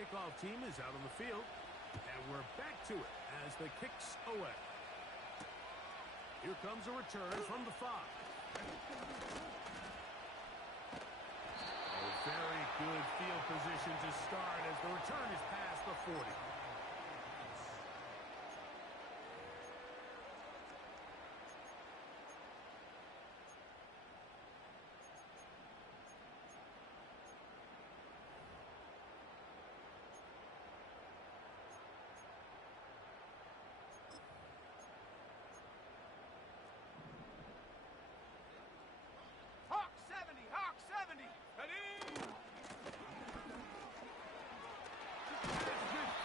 kickoff team is out on the field. And we're back to it as the kick's away. Here comes a return from the 5. A very good field position to start as the return is past the 40.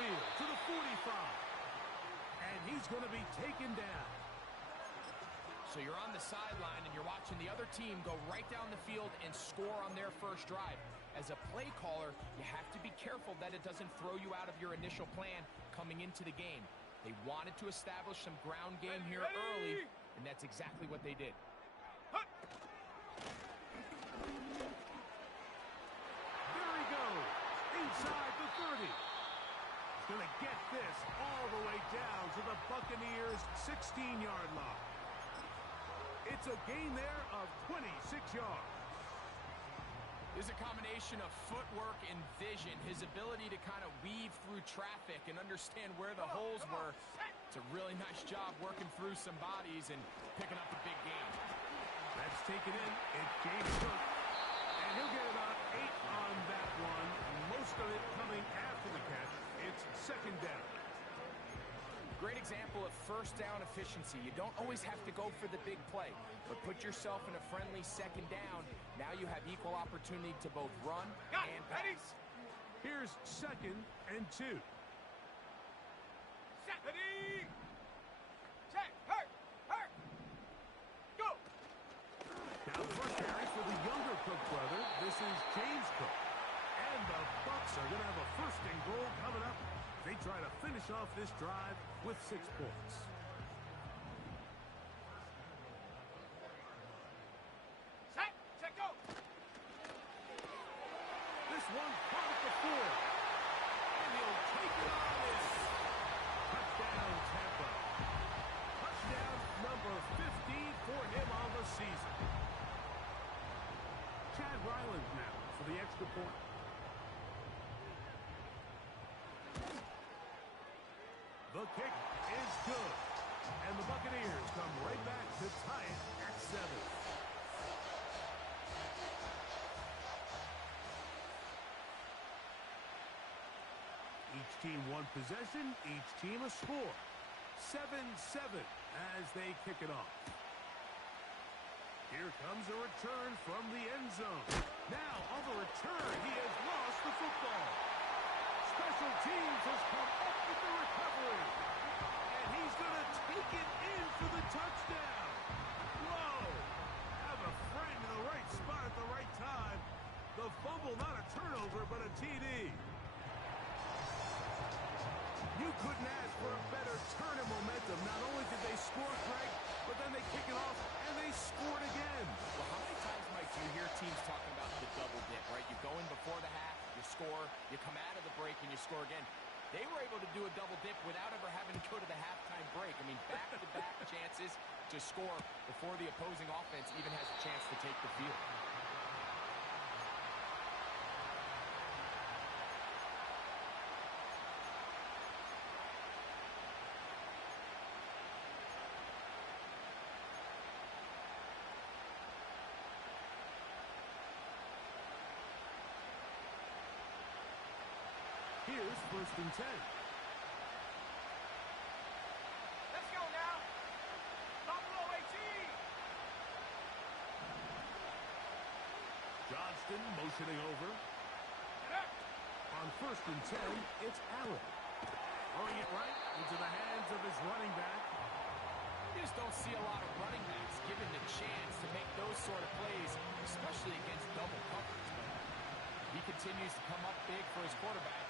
To the 45. And he's going to be taken down. So you're on the sideline and you're watching the other team go right down the field and score on their first drive. As a play caller, you have to be careful that it doesn't throw you out of your initial plan coming into the game. They wanted to establish some ground game here early, and that's exactly what they did. There he goes, inside the 30. Going to get this all the way down to the Buccaneers' 16-yard line. It's a gain there of 26 yards. There's a combination of footwork and vision, his ability to kind of weave through traffic and understand where the holes were. It's a really nice job working through some bodies and picking up the big game. That's taken in. It's James Cook. And he'll get about 8 on that one. Most of it coming after the catch. It's second down. Great example of first down efficiency. You don't always have to go for the big play, but put yourself in a friendly second down. Now you have equal opportunity to both run and pass. Here's 2nd and 2. Ready! Check! Hurt! Hurt! Go! Now the first carry for the younger Cook brother. This is James Cook. And the Bucs are going to have a 1st and goal coming up. They try to finish off this drive with 6 points. Set! Check, go! This one caught at the 4. And he'll take it on in. Touchdown, Tampa. Touchdown number 15 for him on the season. Chad Ryland now for the extra point. The kick is good. And the Buccaneers come right back to tie it at 7. Each team one possession, each team a score. 7-7 as they kick it off. Here comes a return from the end zone. Now on the return, he has lost the football. Special teams has come up with the recovery. And he's going to take it in for the touchdown. Whoa! Have a friend in the right spot at the right time. The fumble, not a turnover, but a TD. You couldn't ask for a better turn of momentum. Not only did they score, Greg, but then they kick it off, and they scored again. Well, how many times, Mike, do you hear teams talking about the double dip, right? You go in before the half, you score, you come out of the break, and you score again. They were able to do a double dip without ever having to go to the halftime break. I mean, back-to-back chances to score before the opposing offense even has a chance to take the field. Here's 1st and 10. Let's go now! Buffalo 18! Johnston motioning over. On 1st and 10, it's Allen. Throwing it right into the hands of his running back. You just don't see a lot of running backs given the chance to make those sort of plays, especially against double coverage. But he continues to come up big for his quarterback.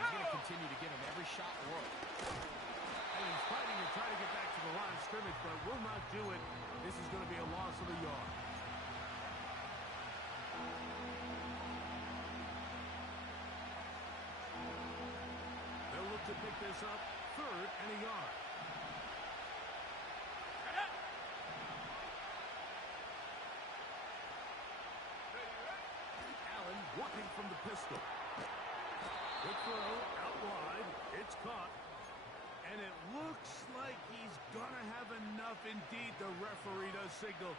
He's going to continue to give him every shot in the world. And he's fighting to try to get back to the line of scrimmage, but will not do it. This is going to be a loss of a yard. this up 3rd and a yard. Allen working from the pistol. Good throw, out wide. It's caught. And it looks like he's going to have enough. Indeed, the referee does signal.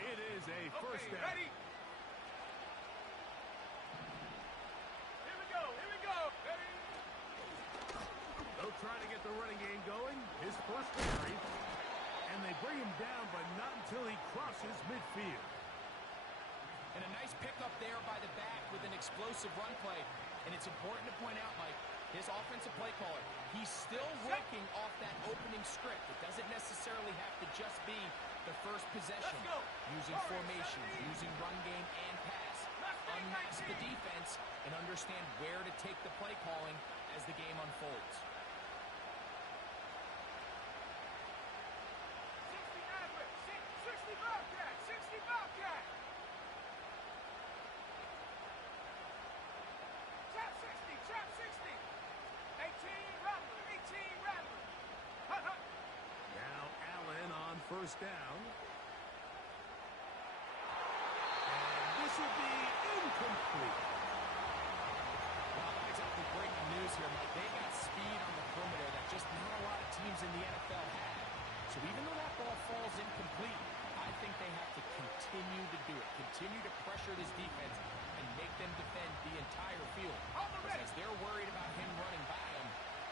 It is a first down. Ready? Here we go. Here we go. Ready? They'll try to get the running game going. His first carry. And they bring him down, but not until he crosses midfield. And a nice pickup there by the back with an explosive run play. And it's important to point out, Mike, his offensive play caller, he's still working off that opening script. It doesn't necessarily have to just be the first possession. Using formations, using run game and pass. Unmask the defense and understand where to take the play calling as the game unfolds. 60 Bobcat! 60 Bobcat! Trap 60! Trap 60! 18 Rattler! 18 Rattler! Hut, hut! Now Allen on first down. And this will be incomplete. Well, not exactly breaking news here, Mike. They got speed on the perimeter that just not a lot of teams in the NFL have. So even though that ball falls incomplete, I think they have to continue to do it. Continue to pressure this defense and make them defend the entire field. Because as they're worried about him running by them,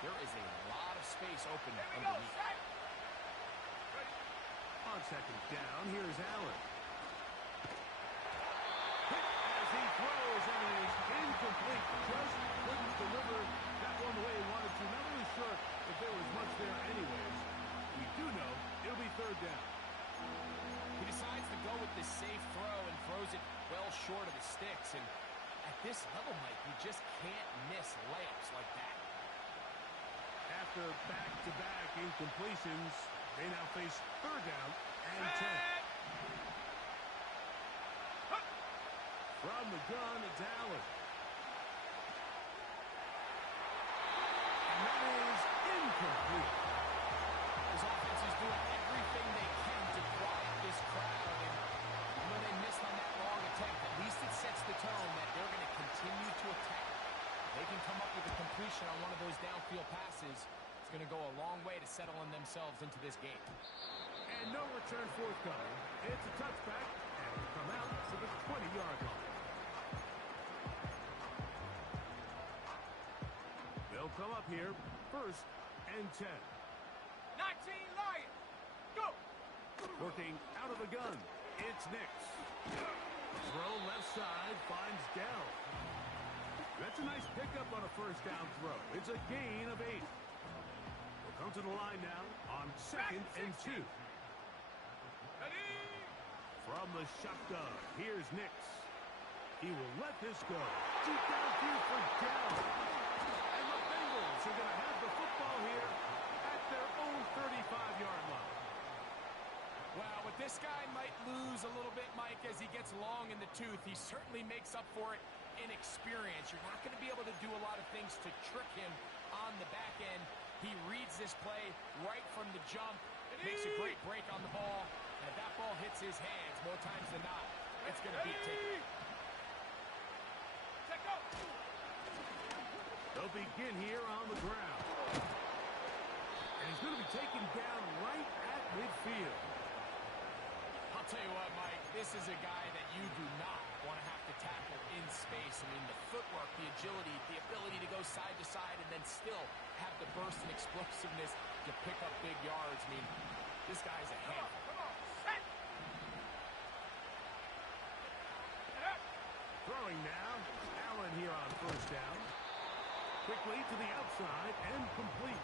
there is a lot of space open underneath. On second down, here's Allen. Hit as he throws, and it is incomplete. Just couldn't deliver that one the way he wanted to. Not really sure if there was much there anyways. We do know it'll be third down. He decides to go with this safe throw and throws it well short of the sticks. And at this level, Mike, you just can't miss layups like that. After back-to-back incompletions, they now face third down and 10. From the gun, it's Allen. And that is incomplete. This offense is doing everything they can to quiet this crowd. And when they missed on that long attempt, at least it sets the tone that they're going to continue to attack. They can come up with a completion on one of those downfield passes. It's going to go a long way to settling themselves into this game. And no return forthcoming. It's a touchback, and will come out to the 20-yard line. They'll come up here, first and 10. 19 Lions! Go! Working out of the gun, it's Nix. Throw left side, finds Dell. That's a nice pickup on a first down throw. It's a gain of 8. We'll come to the line now on second and 2. Ready? From the shotgun, here's Nix. He will let this go. Deep downfield for Dell. And the Bengals are going to have the football here at their own 35-yard line. Wow, what this guy might lose a little bit, Mike, as he gets long in the tooth, he certainly makes up for it in experience. You're not going to be able to do a lot of things to trick him on the back end. He reads this play right from the jump, makes a great break on the ball, and if that ball hits his hands more times than not, it's going to be a takeaway. Check go! They'll begin here on the ground. And he's going to be taken down right at midfield. I'll tell you what, Mike, this is a guy that you do not want to have to tackle in space. I mean, the footwork, the agility, the ability to go side to side and then still have the burst and explosiveness to pick up big yards. I mean, this guy's a handful. Come on, set! Throwing now. Allen here on first down. Quickly to the outside and complete.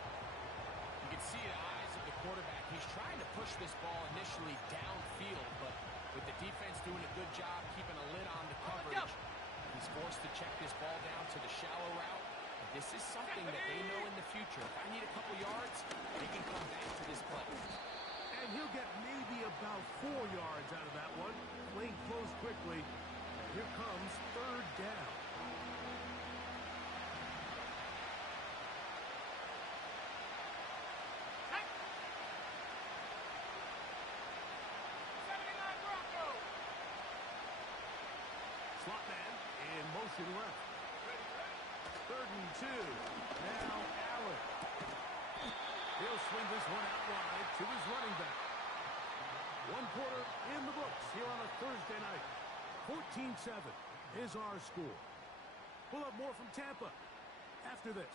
You can see the eyes of the quarterback. He's trying to push this ball initially downfield, but with the defense doing a good job keeping a lid on the coverage, he's forced to check this ball down to the shallow route. This is something that they know in the future. If I need a couple yards, they can come back to this play. And he'll get maybe about 4 yards out of that one. Playing close quickly. And here comes third down. motion left. Third and 2. Now Allen. He'll swing this one out wide to his running back. 1 quarter in the books here on a Thursday night. 14-7 is our score. We'll have more from Tampa after this.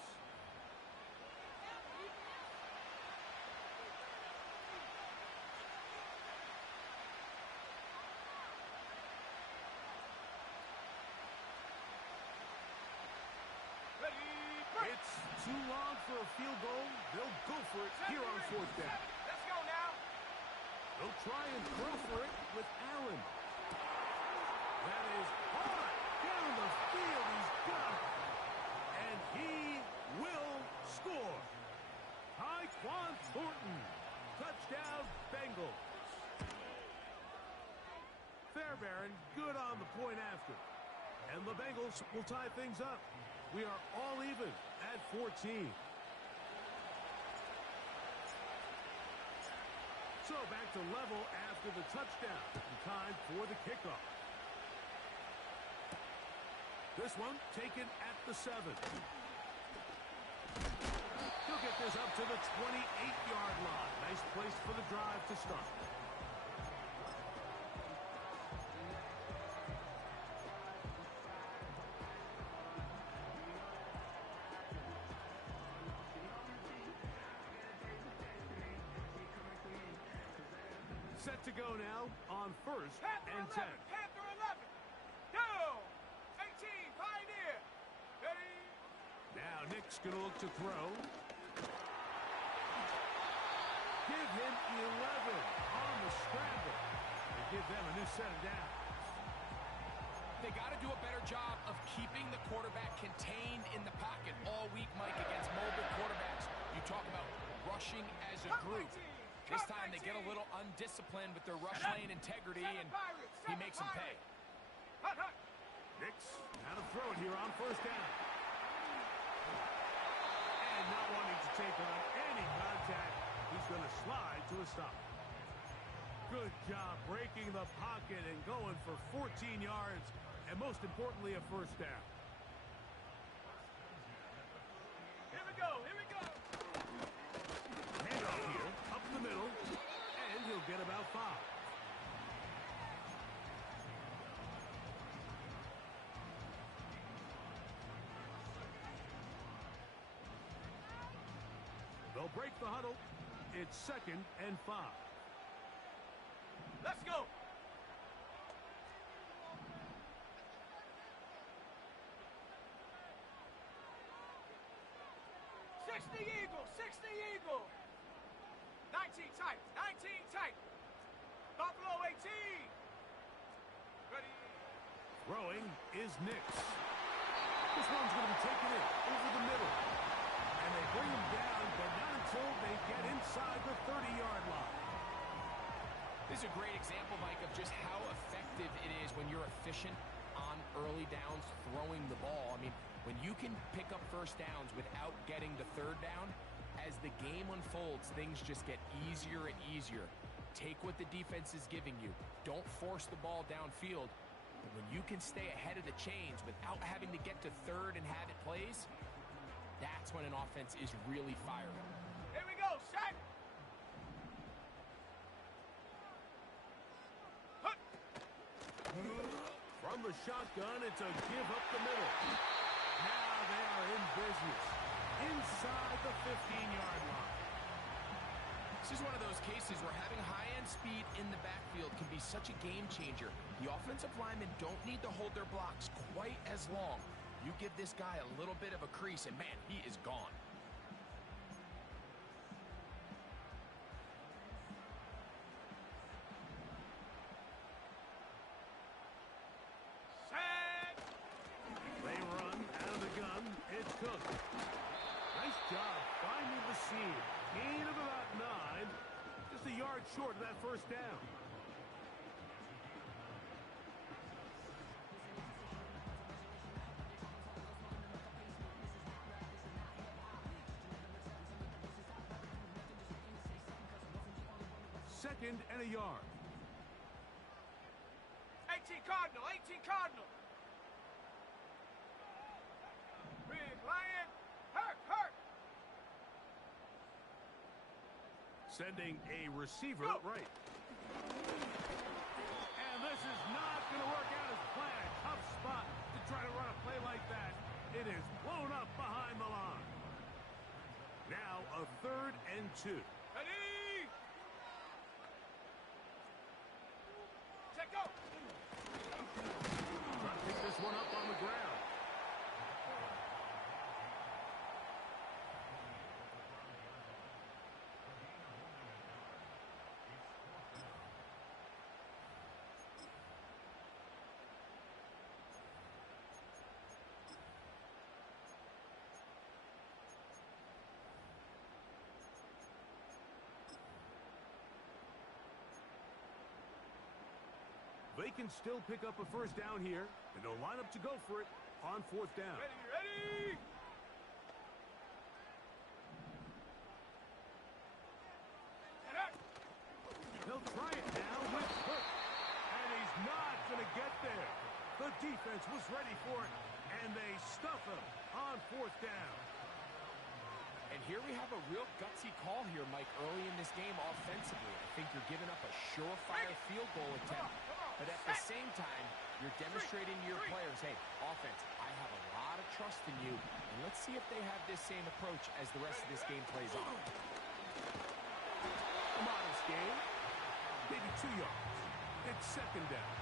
It's too long for a field goal. They'll go for it here on 4th down. Let's go now. They'll try and throw for it with Allen. That is hard down the field. He's got it. And he will score. Tyquan Thornton. Touchdown, Bengals. Fairbairn good on the point after. And the Bengals will tie things up. We are all even at 14. So back to level after the touchdown. And time for the kickoff. This one taken at the 7. He'll get this up to the 28-yard line. Nice place for the drive to start. Set to go now on 1st and 10. Panther 11. Down. 18. Pioneer. Ready. Now Nick's going to look to throw. Give him 11 on the scramble. And give them a new set of downs. They got to do a better job of keeping the quarterback contained in the pocket all week, Mike, against mobile quarterbacks. You talk about rushing as a group. This time they get a little undisciplined with their rush lane integrity, and he makes them pay. Nick's how to throw it here on 1st down. And not wanting to take on any contact, he's going to slide to a stop. Good job breaking the pocket and going for 14 yards, and most importantly, a 1st down. Here we go. Here we go. Handoff here, up the middle, and he'll get about 5. They'll break the huddle. It's 2nd and 5. Let's go. 60 Eagle. 60 Eagle. 19 tight. 19 tight. Buffalo 18. Ready. Throwing is Nick's. This one's going to be taken in over the middle. And they bring him down, but not until they get inside the 30-yard line. This is a great example, Mike, of just how effective it is when you're efficient on early downs throwing the ball. I mean, when you can pick up 1st downs without getting the 3rd down, as the game unfolds, things just get easier and easier. Take what the defense is giving you. Don't force the ball downfield. But when you can stay ahead of the chains without having to get to 3rd and have it plays, that's when an offense is really firing. Here we go. Set. From the shotgun, it's a give up the middle. Now they are in business. Inside the 15-yard line. This is one of those cases where having high-end speed in the backfield can be such a game changer. The offensive linemen don't need to hold their blocks quite as long. You give this guy a little bit of a crease, and man, he is gone. Set. They run out of the gun. It's Cook. Nice job finding the seam. Gain of about 9. Just a yard short of that 1st down. Second and a yard. 18 Cardinal. 18 Cardinal. Sending a receiver right. And this is not going to work out as planned. Tough spot to try to run a play like that. It is blown up behind the line. Now a 3rd and 2. Ready? Check go. Trying to pick this one up on the ground. They can still pick up a 1st down here, and they'll line up to go for it on 4th down. Ready? He'll try it now with Cook, and he's not going to get there. The defense was ready for it, and they stuff him on 4th down. And here we have a real gutsy call here, Mike, early in this game offensively. I think you're giving up a surefire field goal attempt. But at the same time, you're demonstrating to your players, hey, offense, I have a lot of trust in you. And let's see if they have this same approach as the rest of this game plays on. A modest game, maybe 2 yards. It's 2nd down.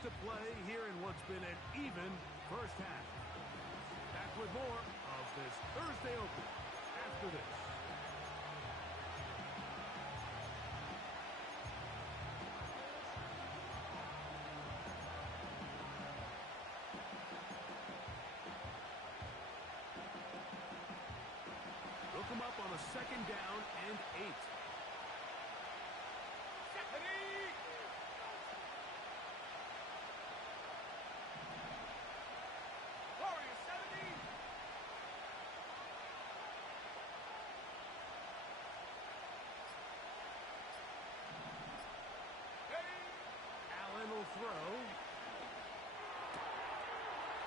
To play here in what's been an even first half. Back with more of this Thursday open after this. Look them up on a 2nd down and 8. Throw.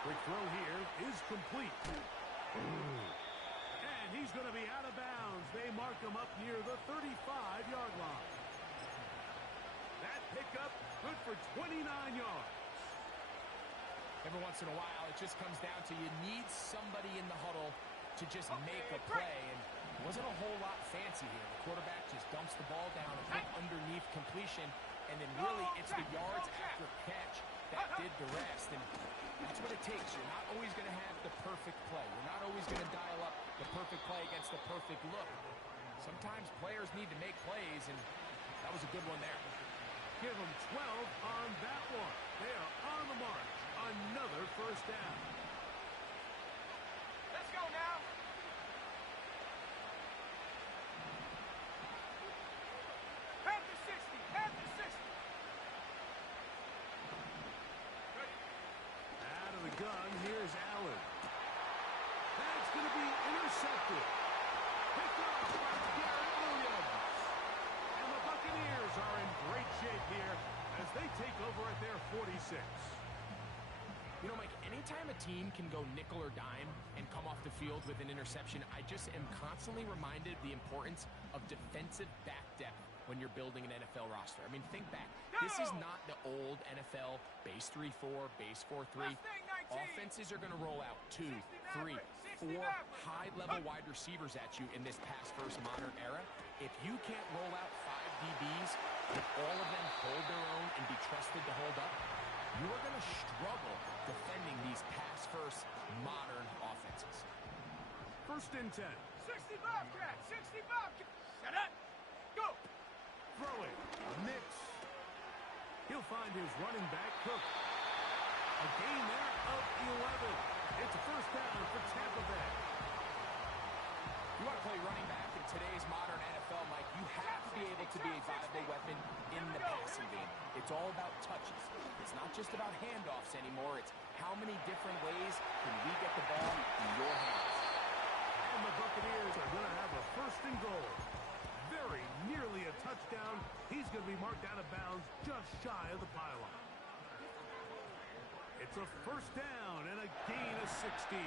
Quick throw here is complete. And he's going to be out of bounds. They mark him up near the 35-yard line. That pickup good for 29 yards. Every once in a while, it just comes down to you need somebody in the huddle to just make a play. And it wasn't a whole lot fancy here. The quarterback just dumps the ball down, a quick underneath completion. And then really, it's the yards after catch that did the rest. And that's what it takes. You're not always going to have the perfect play. You're not always going to dial up the perfect play against the perfect look. Sometimes players need to make plays, and that was a good one there. Give them 12 on that one. They are on the march. Another 1st down. Let's go now. Panther 60. Panther 60. Out of the gun, here's Allen. That's going to be intercepted. Picked off by Garrett Williams. And the Buccaneers are in great shape here as they take over at their 46. You know, Mike, anytime a team can go nickel or dime and come off the field with an interception, I just am constantly reminded of the importance of defensive back depth when you're building an NFL roster. I mean, think back. This is not the old NFL base 3-4, base 4-3. Offenses are going to roll out 2, 3, 4 high-level wide receivers at you in this pass-first modern era. If you can't roll out 5 DBs and all of them hold their own and be trusted to hold up, you are going to struggle defending these pass-first modern offenses. 1st and 10. 60 Bobcat. 60 Bobcat. Set up. Go. Throwing. A mix. He'll find his running back, Cook. A gain there of 11. It's a 1st down for Tampa Bay. You want to play running back in today's modern NFL, Mike, you have to be able to be a viable weapon in the passing game. It's all about touches. It's not just about handoffs anymore. It's how many different ways can we get the ball in your hands. And the Buccaneers are going to have a first and goal. Very nearly a touchdown. He's going to be marked out of bounds just shy of the pylon. It's a first down and a gain of 16.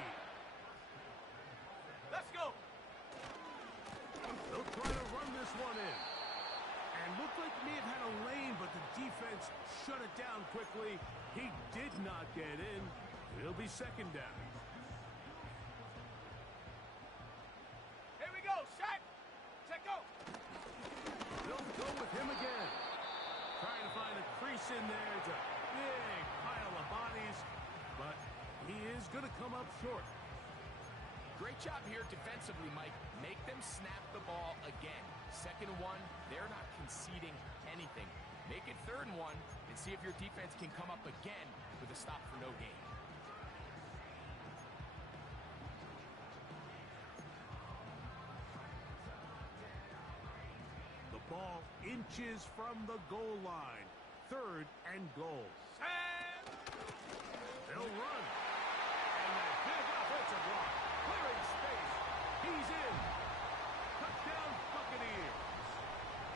Let's go. They'll try to run this one in. And looked like he may have had a lane, but the defense shut it down quickly. He did not get in. It'll be second down. Here we go. Shot. Check go. They'll go with him again. Trying to find a crease in there. It's a big pile of bodies, but he is going to come up short. Great job here defensively, Mike. Make them snap the ball again. Second and one, they're not conceding anything. Make it third and one, and see if your defense can come up again with a stop for no gain. The ball inches from the goal line. Third and goal. Sam. They'll run. And that big offensive block. Clearing space. He's in. Touchdown, Buccaneers.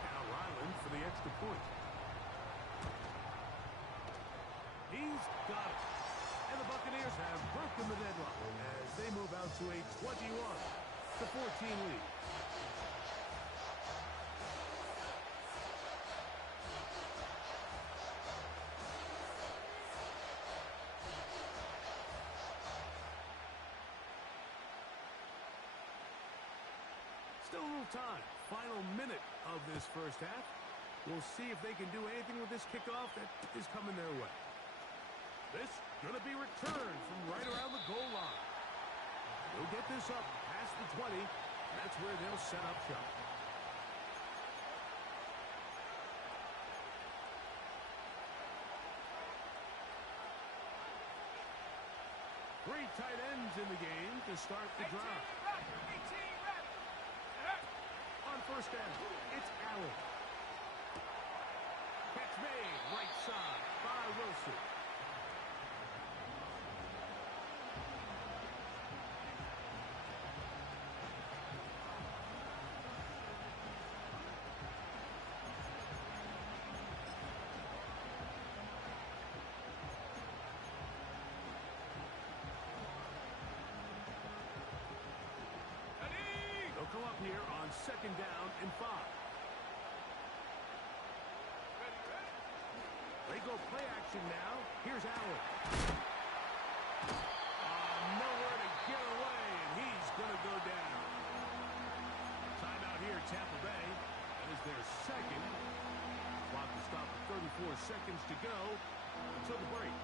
Now Ryland for the extra point. He's got it. And the Buccaneers have broken the deadlock as they move out to a 21-14 lead. Still a little time. Final minute of this first half. We'll see if they can do anything with this kickoff that is coming their way. This going to be returned from right around the goal line. They'll get this up past the 20. And that's where they'll set up shop. Three tight ends in the game to start the drive. 18 Raptors. On first down, it's Allen. Catch made, right side by Wilson. They'll go up here on second down and 5. They go play action now. Here's Allen. Nowhere to get away, and he's going to go down. Timeout here, Tampa Bay. That is their second. Clock to stop with 34 seconds to go until the break.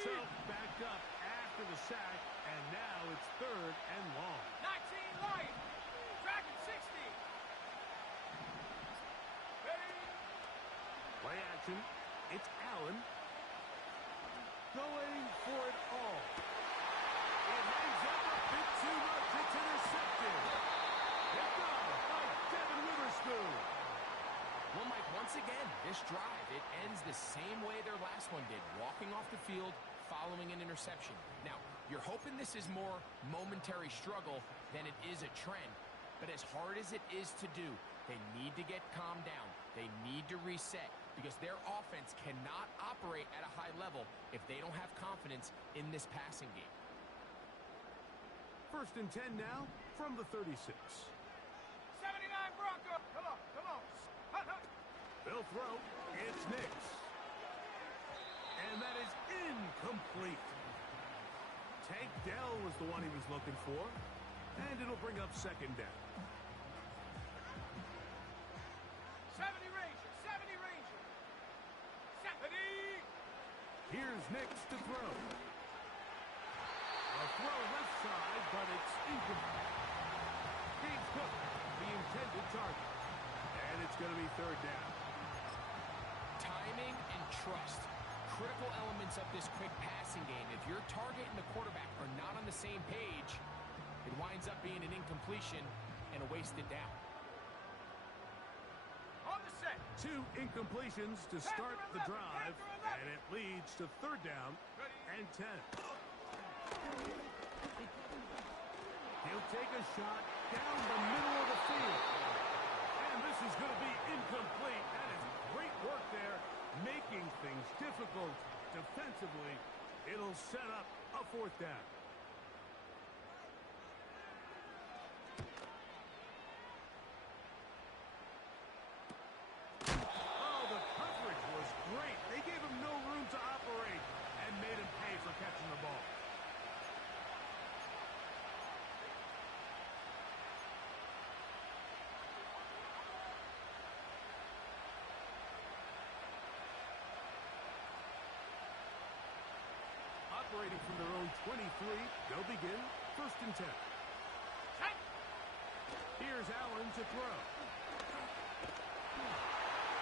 So backed up after the sack, and now it's third and long. 19 Lions. Dragon 60. Ready. Play action. It's Allen. Going for it all. It hangs up a bit too much. It's intercepted. Picked up by Devin Witherspoon. Well, Mike, once again, this drive, it ends the same way their last one did, walking off the field, following an interception. Now, you're hoping this is more momentary struggle than it is a trend, but as hard as it is to do, they need to get calmed down. They need to reset because their offense cannot operate at a high level if they don't have confidence in this passing game. First and 10 now from the 36. 79 Broncos. Come on, come on. Hunt, hunt. They'll throw. It's Nix. And that is incomplete. Tank Dell was the one he was looking for. And it'll bring up second down. 70 Rangers. 70 Rangers. 70. Here's Nix to throw. A throw left side, but it's incomplete. James Cook, the intended target. And it's going to be third down. Timing and trust. Critical elements of this quick passing game. If your target and the quarterback are not on the same page, it winds up being an incompletion and a wasted down. On the set. 2 incompletions to start the drive, and it leads to third down and 10. He'll take a shot down the middle of the field. And this is going to be incomplete. That is great work there, making things difficult defensively. It'll set up a fourth down. Oh, the coverage was great. They gave him no room to operate and made him pay for catching the ball. Operating from their own 23, they'll begin first and 10. Here's Allen to throw.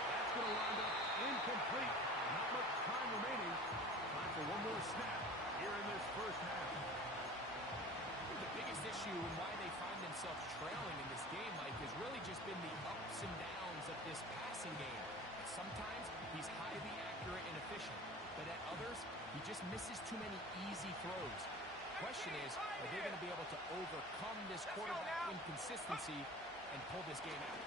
That's going to wind up incomplete. Not much time remaining. Time for one more snap here in this first half. The biggest issue and why they find themselves trailing in this game, Mike, has really just been the ups and downs of this passing game. Sometimes he's highly accurate and efficient, but at others, he just misses too many easy throws. Question is, are they going to be able to overcome this quarterback inconsistency and pull this game out?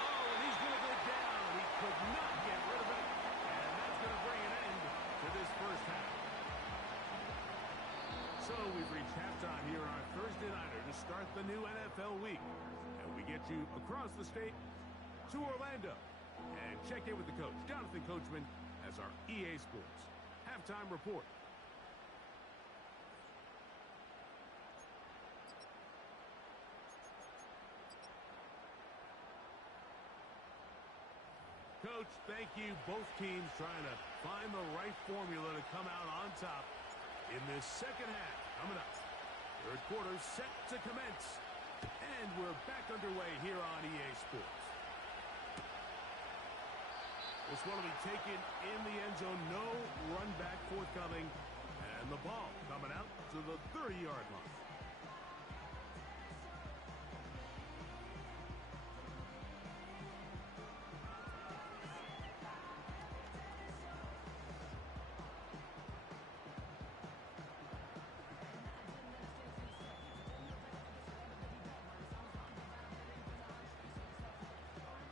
Oh, and he's going to go down. He could not get rid of it, and that's going to bring an end to this first half. So we've reached halftime here on our Thursday nighter to start the new NFL week. And we get you across the state to Orlando and check in with the coach, Jonathan Coachman, as our EA Sports halftime report. Coach, thank you. Both teams trying to find the right formula to come out on top in this second half. Coming up, third quarter set to commence. And we're back underway here on EA Sports. This one will be taken in the end zone. No run back forthcoming. And the ball coming out to the 30-yard line.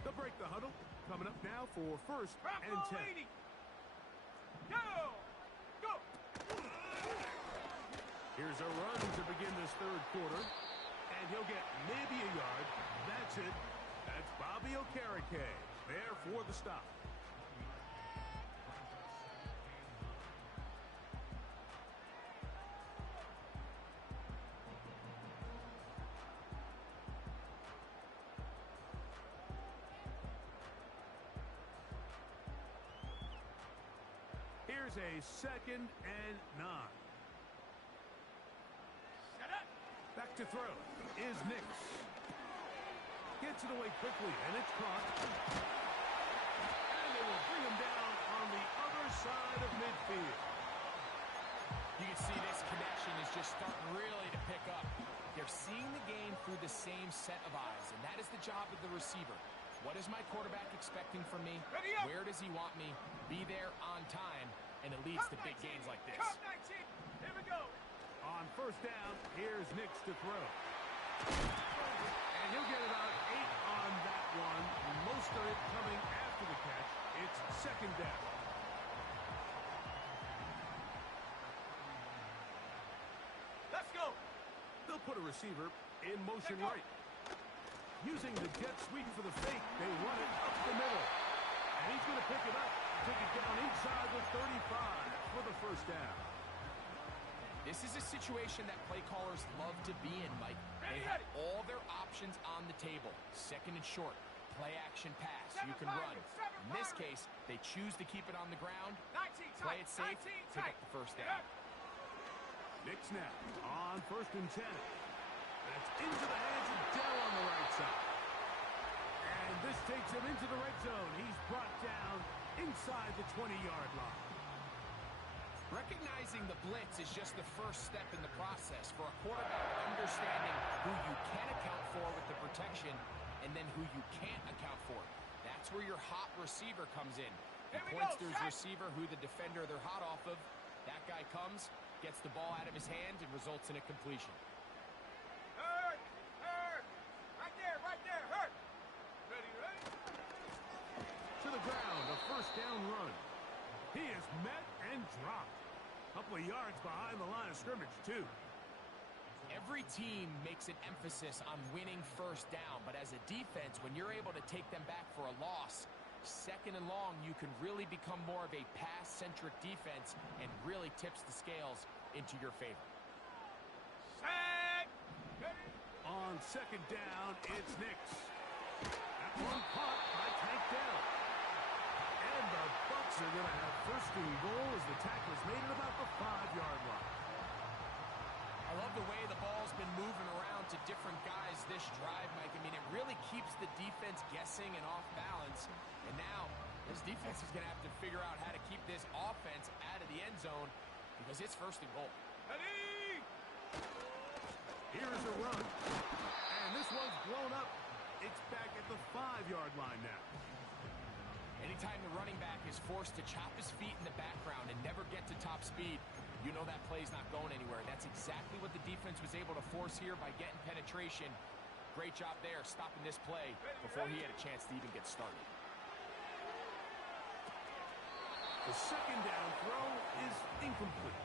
They'll break the huddle. Coming up now for first and 10. Go! Go! Here's a run to begin this third quarter. And he'll get maybe a yard. That's it. That's Bobby Okereke there for the stop. Here's a second and 9. Set up. Back to throw is Nix. Gets it away quickly, and it's caught. And they will bring him down on the other side of midfield. You can see this connection is just starting really to pick up. They're seeing the game through the same set of eyes, and that is the job of the receiver. What is my quarterback expecting from me? Where does he want me? Be there on time, and it leads to big gains like this. Come 19. Here we go. On first down, here's Nix to throw. And he'll get about 8 on that one. Most of it coming after the catch. It's second down. Let's go. They'll put a receiver in motion right. Using the jet sweep for the fake, they run it up the middle. And he's going to pick it up. Take it down inside the 35 for the first down. This is a situation that play callers love to be in, Mike. They have all their options on the table. Second and short, play action pass. You can run. In this case, they choose to keep it on the ground, play it safe, pick up the first down. Nix now on first and 10. That's into the hands of Dell on the right side. And this takes him into the red zone. He's brought down inside the 20-yard line. Recognizing the blitz is just the first step in the process for a quarterback, understanding who you can account for with the protection and then who you can't account for. That's where your hot receiver comes in. He points to his receiver who the defender they're hot off of. That guy comes, gets the ball out of his hand, and results in a completion. Hurt! Hurt! Right there, hurt! Ready? To the ground, a first down run. He is met and dropped. A couple of yards behind the line of scrimmage, too. Every team makes an emphasis on winning first down, but as a defense, when you're able to take them back for a loss, second and long, you can really become more of a pass-centric defense and really tips the scales into your favor. Set! On second down, it's Nix. That one caught by Tank down. And the Bucs are going to have first and goal as the tackle is made at about the 5-yard line. I love the way the ball's been moving around to different guys this drive, Mike. I mean, it really keeps the defense guessing and off balance. And now, this defense is going to have to figure out how to keep this offense out of the end zone because it's first and goal. Ready! Here's a run. And this one's blown up. It's back at the 5-yard line now. Anytime the running back is forced to chop his feet in the background and never get to top speed, you know that play's not going anywhere. That's exactly what the defense was able to force here by getting penetration. Great job there, stopping this play before he had a chance to even get started. The second down throw is incomplete.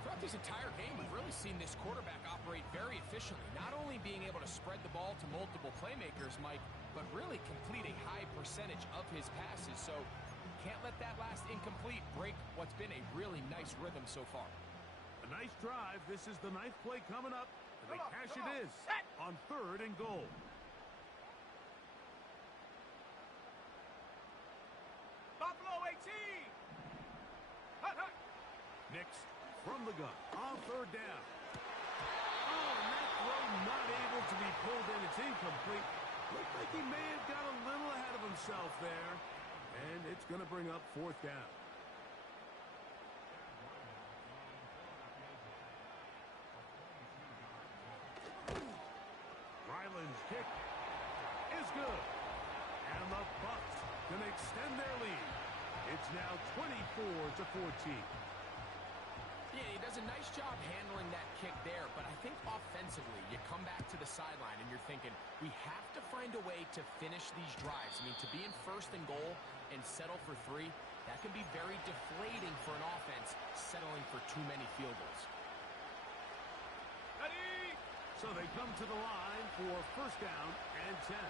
Throughout this entire game, we've really seen this quarterback operate very efficiently, not only being able to spread the ball to multiple playmakers, Mike, but really complete a high percentage of his passes. So can't let that last incomplete break what's been a really nice rhythm so far. A nice drive. This is the 9th play coming up. And they cash it in on 3rd and goal. Buffalo 18! Hut, hut! Nix from the gun on 3rd down. Oh, and that throw not able to be pulled in. It's incomplete. Looked like he may have got a little ahead of himself there. And it's going to bring up 4th down. Ryland's kick is good. And the Bucs can extend their lead. It's now 24-14. Yeah, he does a nice job handling that kick there, but I think offensively, you come back to the sideline and you're thinking, we have to find a way to finish these drives. I mean, to be in 1st and goal and settle for 3, that can be very deflating for an offense settling for too many field goals. Ready! So they come to the line for 1st down and 10.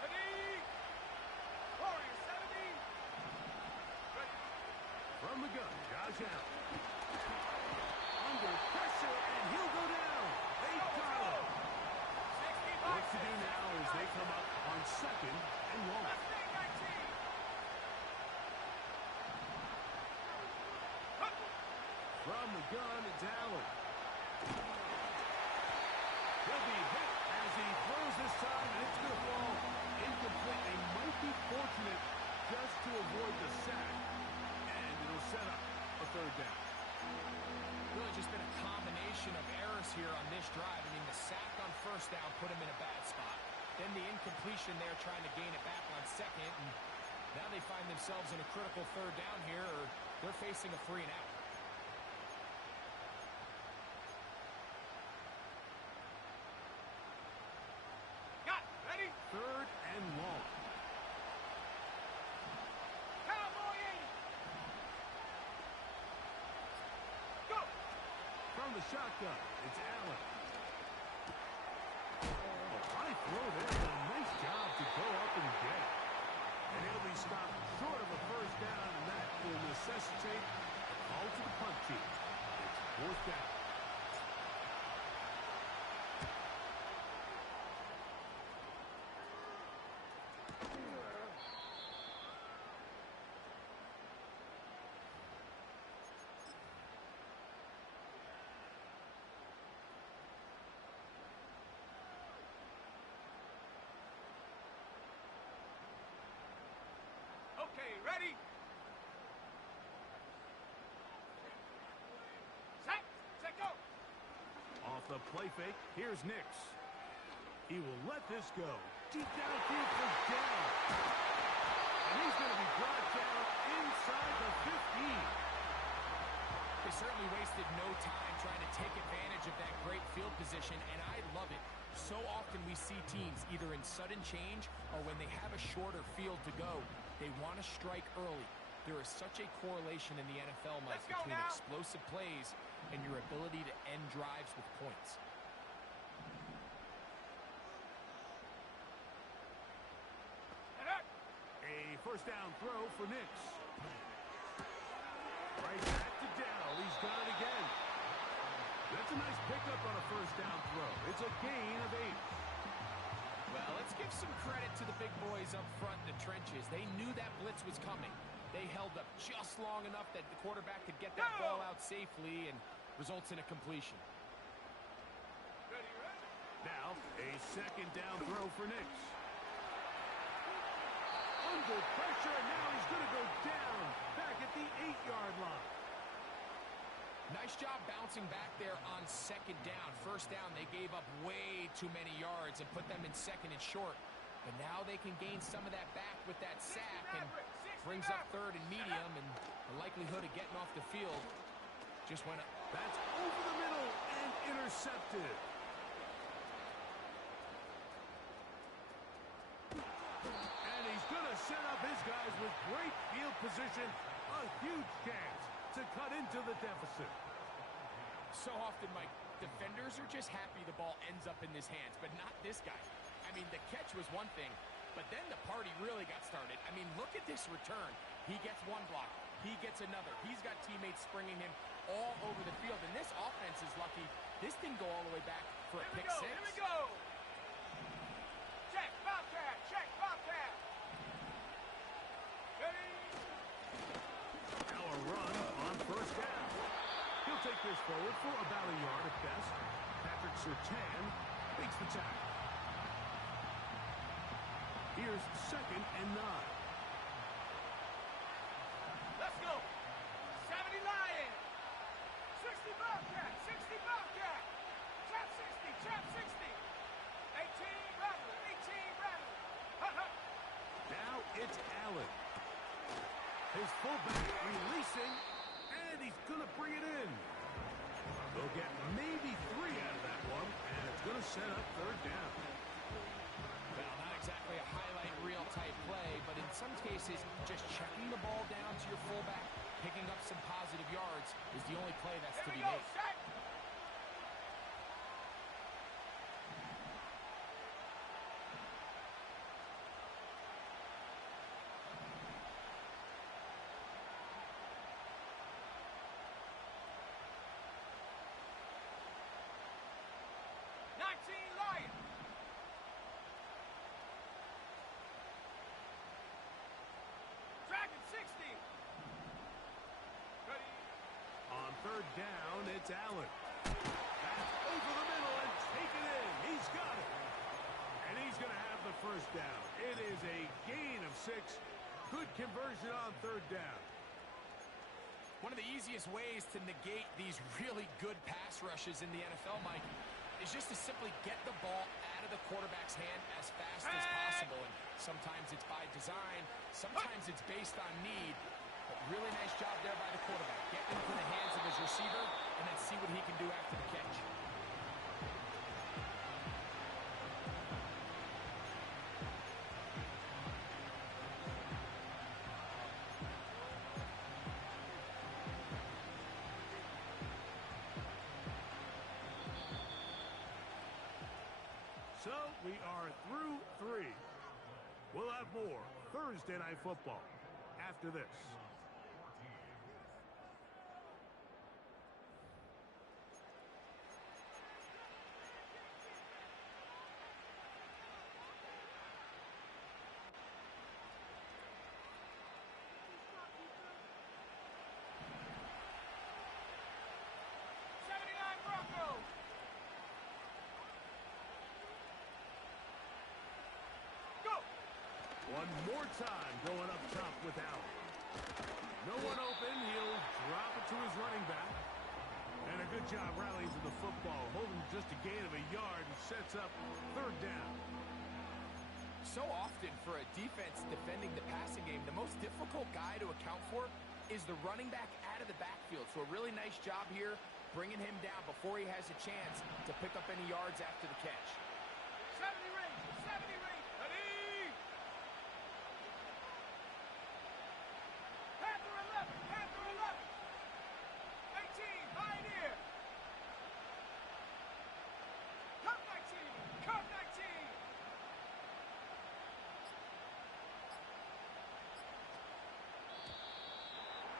Ready! Warrior 70! Ready! From the gun, Josh Allen. Under pressure, and he'll go down. They got him. What to do now is they come up on 2nd and long. From the gun, it's Allen. He'll be hit as he throws this time, and it's going to fall incomplete. They might be fortunate just to avoid the sack, and it'll set up a 3rd down. Really just been a combination of errors here on this drive. I mean, the sack on 1st down put him in a bad spot. Then the incompletion there trying to gain it back on 2nd. And now they find themselves in a critical 3rd down here, or they're facing a 3 and out. Got ready? 3rd and long. Cowboy 80! Go! From the shotgun, it's Allen. A high throw there, and a nice job to go up and get it. And he'll be stopped short of a 1st down, and that will necessitate a call to the punt team. It's 4th down. the play fake. Here's Nix. He will let this go. Deep downfield for down. And he's going to be brought down inside the 15. They certainly wasted no time trying to take advantage of that great field position, and I love it. So often we see teams either in sudden change or when they have a shorter field to go, they want to strike early. There is such a correlation in the NFL, Mike, between explosive plays and your ability to end drives with points. A first down throw for Nix. Right back to Dell. He's got it again. That's a nice pickup on a first down throw. It's a gain of 8. Well, let's give some credit to the big boys up front in the trenches. They knew that blitz was coming. They held up just long enough that the quarterback could get that ball out safely and results in a completion. Now, a second down throw for Nix. Under pressure, and now he's going to go down back at the 8-yard line. Nice job bouncing back there on second down. First down, they gave up way too many yards and put them in second and short. But now they can gain some of that back with that sack and brings up third and medium, and the likelihood of getting off the field just went up. That's over the middle and intercepted. And he's going to set up his guys with great field position. A huge chance to cut into the deficit. So often, Mike, defenders are just happy the ball ends up in his hands, but not this guy. I mean, the catch was one thing, but then the party really got started. I mean, look at this return. He gets one block. He gets another. He's got teammates springing him all over the field, and this offense is lucky. This didn't go all the way back for a pick six. Here we go. Check, Bobcat. Check, Bobcat. Ready. Now a run on first down. He'll take this forward for about a yard at best. Patrick Surtain makes the tackle. Here's second and 9. Let's go. 70 Lion. 60 Bobcat. 60 Bobcat. Trap 60. Trap 60. 18 Rattler. 18 Rattler. Hut, hut. Now it's Allen. His fullback releasing, and he's going to bring it in. They'll get maybe 3 out of that one, and it's going to set up third down. Well, not exactly a highlight reel type play, but in some cases, just checking the ball down to your fullback, picking up some positive yards is the only play that's to be made. Set. 19 Lion. Dragon 60. Ready. On third down, it's Allen. That's over the middle and taken in. He's got it. And he's going to have the first down. It is a gain of 6. Good conversion on third down. One of the easiest ways to negate these really good pass rushes in the NFL, Mike, is just to simply get the ball out of the quarterback's hand as fast as possible. And sometimes it's by design, sometimes it's based on need. But really nice job there by the quarterback. Get into the hands of his receiver and then see what he can do after the catch. So we are through 3. We'll have more Thursday Night Football after this. One more time going up top with Allen. No one open. He'll drop it to his running back. And a good job rallying to the football, holding just a gain of a yard and sets up third down. So often for a defense defending the passing game, the most difficult guy to account for is the running back out of the backfield. So a really nice job here bringing him down before he has a chance to pick up any yards after the catch. 70 range, 70 range, ready! Panther 11, Panther 11. 18, Pioneer. Come 19, come 19.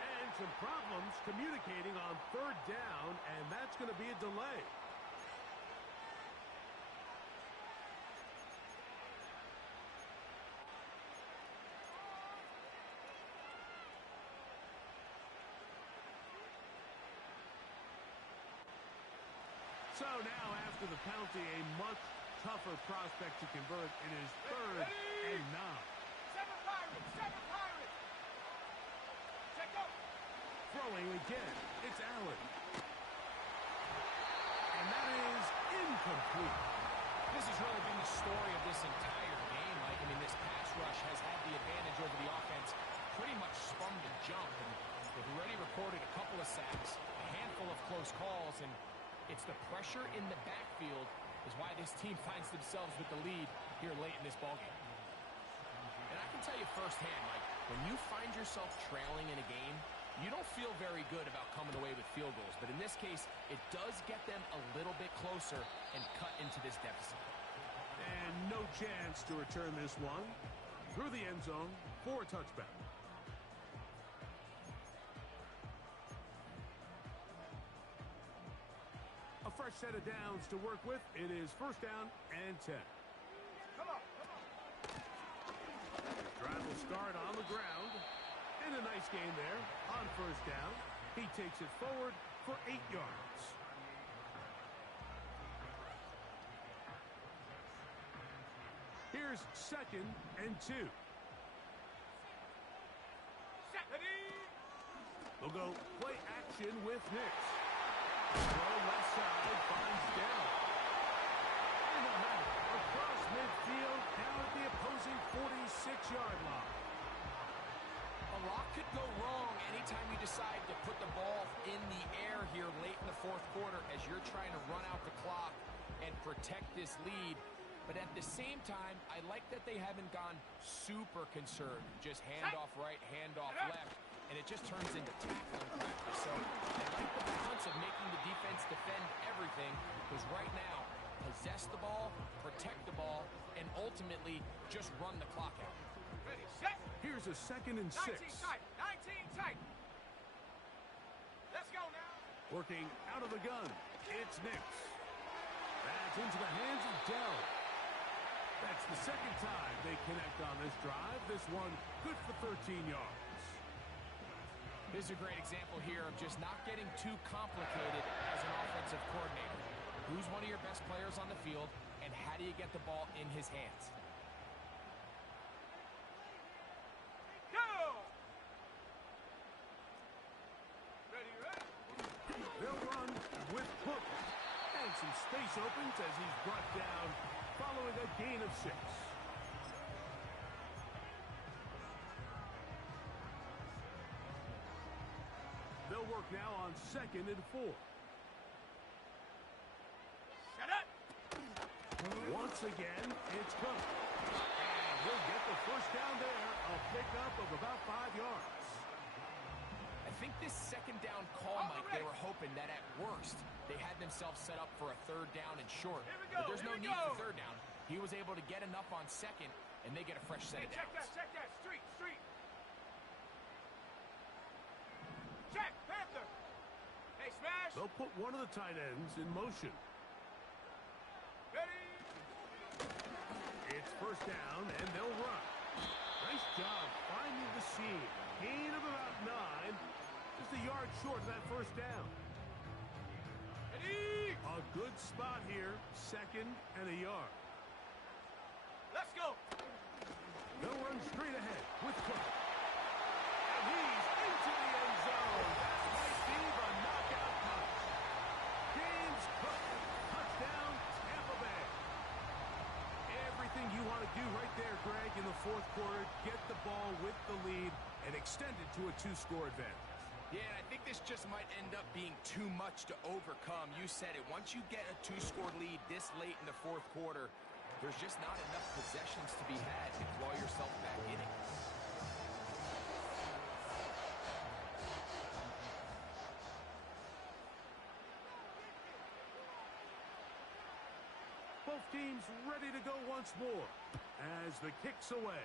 And some problems communicating on third down, and that's going to be a delay. So now, after the penalty, a much tougher prospect to convert. It is third and 9. Seven Pirates, seven Pirates. Check up. Throwing again. It's Allen. And that is incomplete. This has really been the story of this entire game, Mike. I mean, this pass rush has had the advantage over the offense pretty much from the jump. And they've already recorded a couple of sacks, a handful of close calls, and it's the pressure in the backfield is why this team finds themselves with the lead here late in this ballgame. And I can tell you firsthand, Mike, when you find yourself trailing in a game, you don't feel very good about coming away with field goals. But in this case, it does get them a little bit closer and cut into this deficit. And no chance to return this one through the end zone for a touchback. A fresh set of downs to work with. It is first down and 10. Come on, come on. Drive will start on the ground. And a nice gain there on first down. He takes it forward for 8 yards. Here's second and 2. Ready? They'll go play action with Nix. Throw left side, finds down. And they'll have it across midfield, down at the opposing 46-yard line. A lot could go wrong anytime you decide to put the ball in the air here late in the fourth quarter as you're trying to run out the clock and protect this lead. But at the same time, I like that they haven't gone super conservative. Just hand off right, hand off left, and it just turns into tackling practice. So I like the balance of making the defense defend everything, because right now, possess the ball, protect the ball, and ultimately just run the clock out. Ready, set. Here's a second and 6. 19 tight, 19 tight. Let's go now. Working out of the gun, it's Nix. That's into the hands of Dell. That's the second time they connect on this drive. This one good for 13 yards. This is a great example here of just not getting too complicated as an offensive coordinator. Who's one of your best players on the field, and how do you get the ball in his hands? Go! Ready, ready. They'll run with Hook. And some space opens as he's brought down following a gain of 6. They'll work now on second and 4. Shut up! Once again, it's Cook. And he'll get the first down there, a pickup of about 5 yards. I think this second down call, Mike, they were hoping that at worst they had themselves set up for a third down and short. But there's no need for third down. He was able to get enough on second, and they get a fresh set of downs. Check that. Street, street. Check, Panther. Hey, smash. They'll put one of the tight ends in motion. Ready. It's first down, and they'll run. Nice job finding the seam. Gain of about 9. Just a yard short of that first down. Ready. A good spot here. Second and a yard. Let's go. They'll run straight ahead with Cook. And he's into the end zone. That might be the knockout punch. to a two-score advantage. Yeah, and I think this just might end up being too much to overcome. You said it. Once you get a two-score lead this late in the fourth quarter, there's just not enough possessions to be had to claw yourself back in it. Both teams ready to go once more as the kick's away.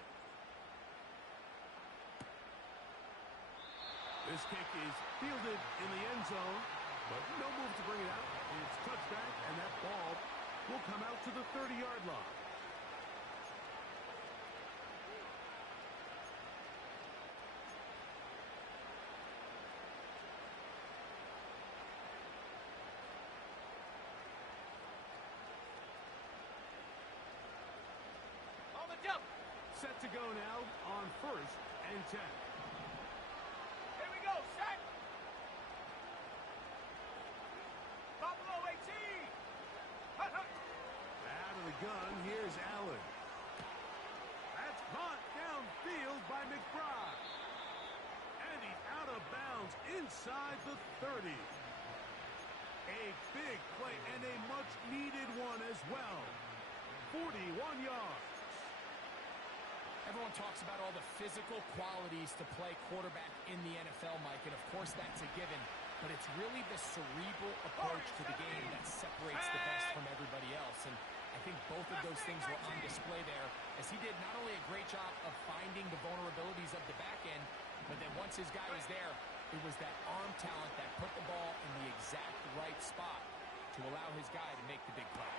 This kick is fielded in the end zone, but no move to bring it out. It's touchback, and that ball will come out to the 30-yard line. On the jump. Set to go now on 1st and 10. Here we go, set. Buffalo 18. Hut, hut. Out of the gun, here's Allen. That's caught downfield by McBride. And he's out of bounds inside the 30. A big play and a much-needed one as well. 41 yards. Everyone talks about all the physical qualities to play quarterback in the NFL, Mike, and of course that's a given. But it's really the cerebral approach to the game that separates the best from everybody else. And I think both of those things were on display there, as he did not only a great job of finding the vulnerabilities of the back end, but then once his guy was there, it was that arm talent that put the ball in the exact right spot to allow his guy to make the big play.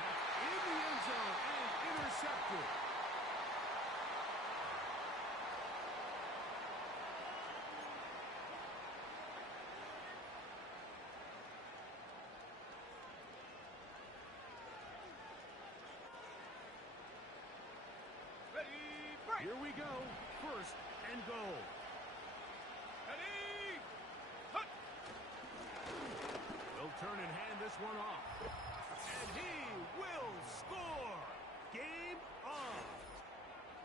That's in the end zone and intercepted. Ready, break. Here we go. 1st and goal. Ready, hut. Will turn and hand this one off. And he will score. Game on.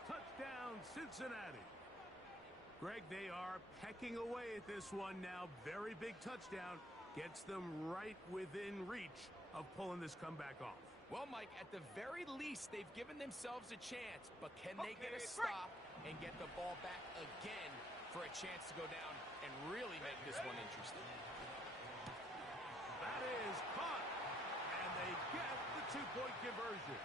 Touchdown, Cincinnati. Greg, they are pecking away at this one now. Very big touchdown. Gets them right within reach of pulling this comeback off. Well, Mike, at the very least, they've given themselves a chance, but can they get a stop and get the ball back again for a chance to go down and really make this one interesting? That is caught, and they get the two-point conversion.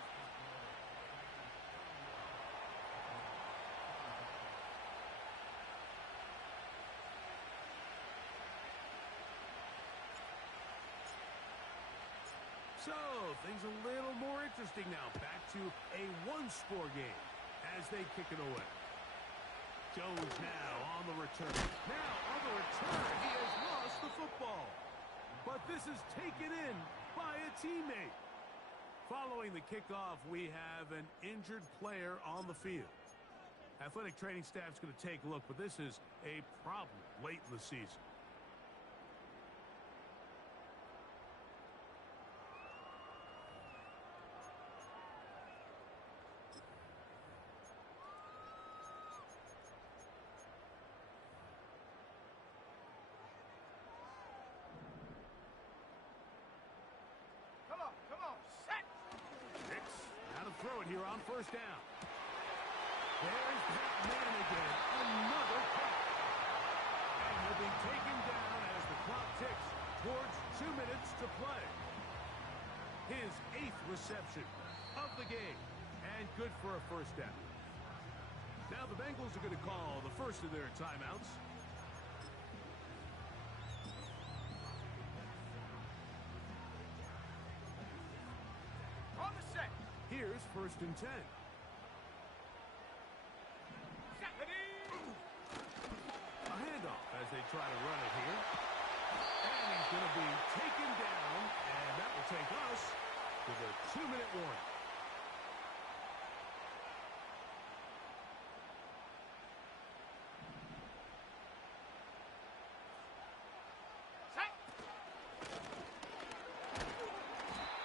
So, things a little more interesting now. Back to a one-score game as they kick it away. Jones now on the return. Now on the return, he has lost the football. But this is taken in by a teammate. Following the kickoff, we have an injured player on the field. Athletic training staff's going to take a look, but this is a problem late in the season. Come on, set. Hicks, now to throw it here on 1st down. There's that man again. Another cut. And he'll be taken down as the clock ticks towards 2 minutes to play. His 8th reception of the game. And good for a 1st down. Now the Bengals are going to call the first of their timeouts. On the set. Here's 1st and 10. Set. Ready. A handoff as they try to run it here. And he's going to be taken down, and that will take us to the 2-minute warning. Set.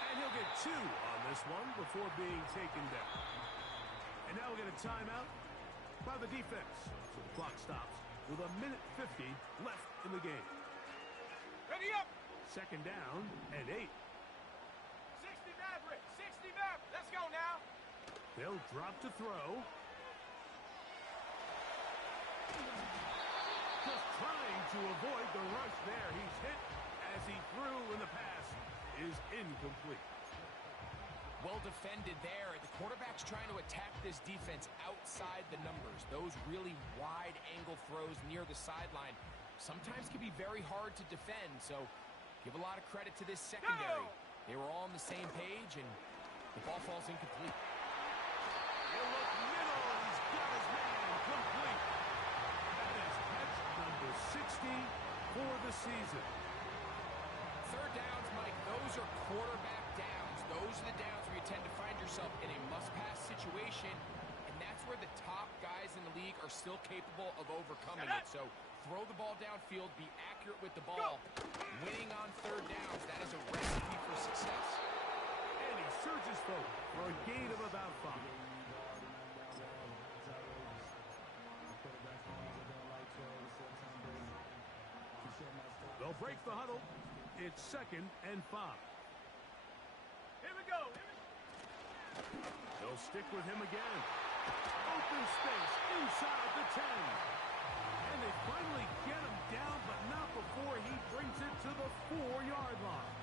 And he'll get 2 on this one before being taken down. And now we'll get a timeout by the defense. So the clock stops with 1:50 left in the game. Ready up. Second down and 8. 60 Maverick. 60 Maverick. Let's go now. They'll drop to throw. Just trying to avoid the rush there. He's hit as he threw, and the pass is incomplete. Well defended there. The quarterback's trying to attack this defense outside the numbers. Those really wide angle throws near the sideline sometimes can be very hard to defend, so give a lot of credit to this secondary. They were all on the same page, and the ball falls incomplete. He'll look middle, and he's got his man complete. That is catch number 60 for the season. Third downs, Mike, those are quarterback downs. Those are the downs where you tend to find yourself in a must-pass situation, and that's where the top guys in the league are still capable of overcoming it. So throw the ball downfield, be accurate with the ball. Winning on third downs, that is a recipe for success. And he surges forward for a gain of about 5. They'll break the huddle. It's 2nd and 5. Here we go. They'll stick with him again. Open space inside the 10. And they finally get him down, but not before he brings it to the 4-yard line.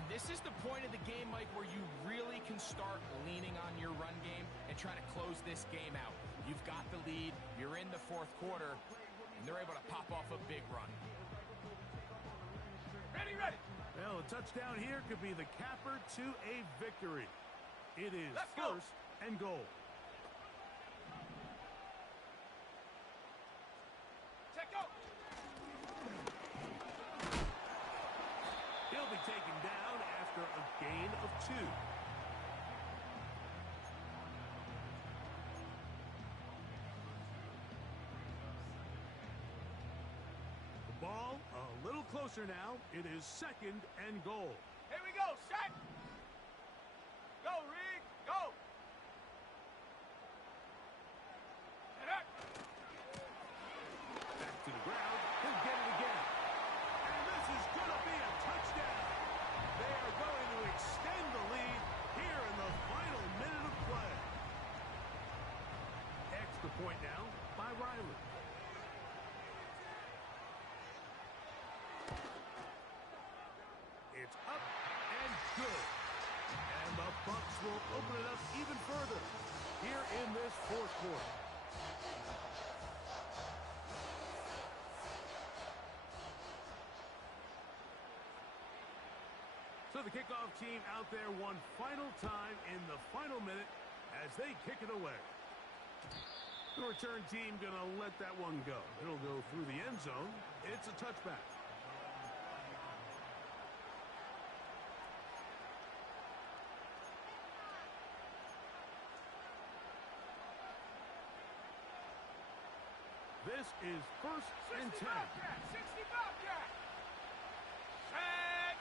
And this is the point of the game, Mike, where you really can start leaning on your run game and try to close this game out. You've got the lead, you're in the 4th quarter, and they're able to pop off a big run. Ready. Well, a touchdown here could be the capper to a victory. It is first and goal. Check out. He'll be taken down after a gain of 2. The ball a little closer now. It is 2nd and goal. Here we go. Shot. Go, Rick. Go. Back to the ground. He'll get it again. And this is going to be a touchdown. They are going to extend the lead here in the final minute of play. Extra point now by Riley. It's up and good. And the Bucs will open it up even further here in this 4th quarter. So the kickoff team out there one final time in the final minute as they kick it away. The return team going to let that one go. It'll go through the end zone. It's a touchback. This is 1st and 10. 60 Bobcat. Set.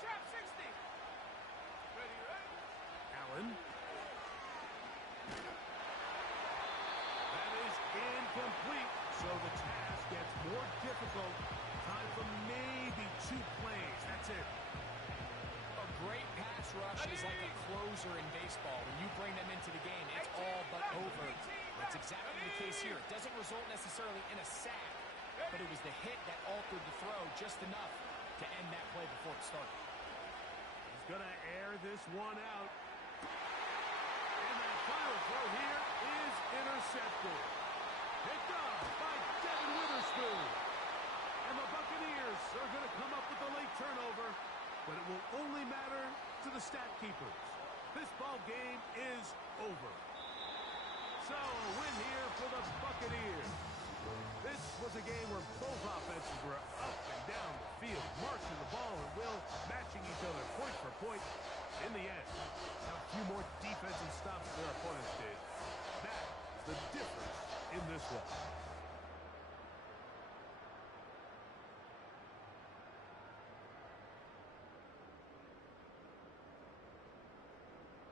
Trap 60. Ready. Allen. That is incomplete. So the task gets more difficult. Time for maybe 2 plays. That's it. A great pass rush is like a closer in baseball. When you bring them into the game, it's all but over. That's exactly the case here. It doesn't result necessarily in a sack, but it was the hit that altered the throw just enough to end that play before it started. He's going to air this one out. And that final throw here is intercepted. Picked off by Devin Witherspoon. And the Buccaneers are going to come up with the late turnover, but it will only matter to the stat keepers. This ball game is over. So a win here for the Buccaneers. This was a game where both offenses were up and down the field, marching the ball at will, matching each other point for point. In the end, a few more defensive stops than their opponents did. That's the difference in this one.